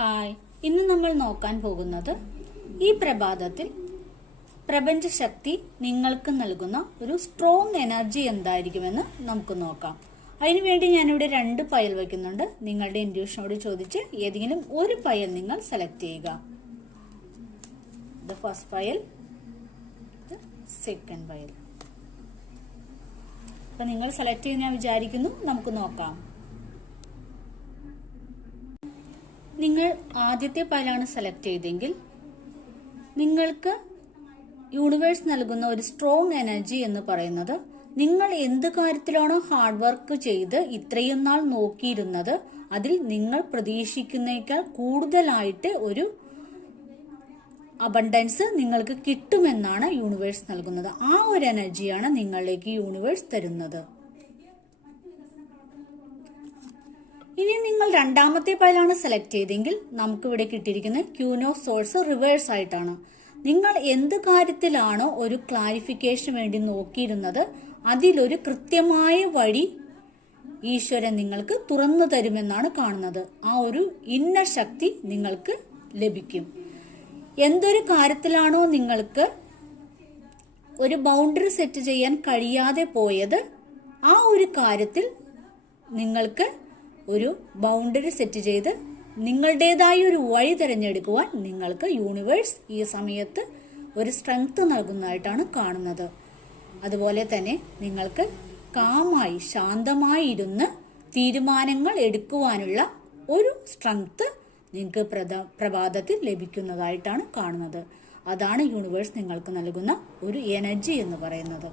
Hi, ഇന്ന് നമ്മൾ നോക്കാൻ പോകുന്നത് ഈ പ്രഭാതത്തിൽ പ്രപഞ്ചശക്തി നിങ്ങൾക്ക് നൽകുന്ന ഒരു സ്ട്രോങ് എനർജി എന്തായിരിക്കുമെന്ന് നമുക്ക് നോക്കാം. അതിനുവേണ്ടി ഞാനിവിടെ 2 പയൽ വയ്ക്കുന്നുണ്ട്. നിങ്ങളുടെ ഇൻഡ്യൂഷനോട് ചോദിച്ച് ഏതെങ്കിലും ഒരു പയൽ നിങ്ങൾ സെലക്ട് ചെയ്യുക. First പയൽ, second പയൽ. അപ്പൊ നിങ്ങൾ സെലക്ട് ചെയ്ത് ഞാൻ വിചാരിക്കുന്നു. നമുക്ക് നോക്കാം. നിങ്ങൾ ആദ്യത്തെ പയലാണ് സെലക്ട് ചെയ്തെങ്കിൽ നിങ്ങൾക്ക് യൂണിവേഴ്സ് നൽകുന്ന ഒരു സ്ട്രോങ് എനർജി എന്ന് പറയുന്നത്, നിങ്ങൾ എന്ത് കാര്യത്തിലാണോ ഹാർഡ് വർക്ക് ചെയ്ത് ഇത്രയും നാൾ നോക്കിയിരുന്നത് അതിൽ നിങ്ങൾ പ്രതീക്ഷിക്കുന്നേക്കാൾ കൂടുതലായിട്ട് ഒരു അബണ്ടൻസ് നിങ്ങൾക്ക് കിട്ടുമെന്നാണ് യൂണിവേഴ്സ് നൽകുന്നത്. ആ ഒരു എനർജിയാണ് നിങ്ങളിലേക്ക് യൂണിവേഴ്സ് തരുന്നത്. ഇനി നിങ്ങൾ രണ്ടാമത്തെ പയലാണ് സെലക്ട് ചെയ്തെങ്കിൽ നമുക്കിവിടെ കിട്ടിയിരിക്കുന്നത് ക്യൂൻ ഓഫ് സോഴ്സ് റിവേഴ്സ് ആയിട്ടാണ്. നിങ്ങൾ എന്ത് കാര്യത്തിലാണോ ഒരു ക്ലാരിഫിക്കേഷൻ വേണ്ടി നോക്കിയിരുന്നത് അതിലൊരു കൃത്യമായ വഴി ഈശ്വരൻ നിങ്ങൾക്ക് തുറന്നു തരുമെന്നാണ് കാണുന്നത്. ആ ഒരു ഇന്നർ ശക്തി നിങ്ങൾക്ക് ലഭിക്കും. എന്തൊരു കാര്യത്തിലാണോ നിങ്ങൾക്ക് ഒരു ബൗണ്ടറി സെറ്റ് ചെയ്യാൻ കഴിയാതെ പോയത്, ആ ഒരു കാര്യത്തിൽ നിങ്ങൾക്ക് ഒരു ബൗണ്ടറി സെറ്റ് ചെയ്ത് നിങ്ങളുടേതായ ഒരു വഴി തിരഞ്ഞെടുക്കുവാൻ നിങ്ങൾക്ക് യൂണിവേഴ്സ് ഈ സമയത്ത് ഒരു സ്ട്രെങ്ത് നൽകുന്നതായിട്ടാണ് കാണുന്നത്. അതുപോലെ തന്നെ നിങ്ങൾക്ക് കാമായി ശാന്തമായി ഇരുന്ന് തീരുമാനങ്ങൾ എടുക്കുവാനുള്ള ഒരു സ്ട്രെങ്ത് നിങ്ങൾക്ക് പ്രഭാതത്തിൽ ലഭിക്കുന്നതായിട്ടാണ് കാണുന്നത്. അതാണ് യൂണിവേഴ്സ് നിങ്ങൾക്ക് നൽകുന്ന ഒരു എനർജി എന്ന് പറയുന്നത്.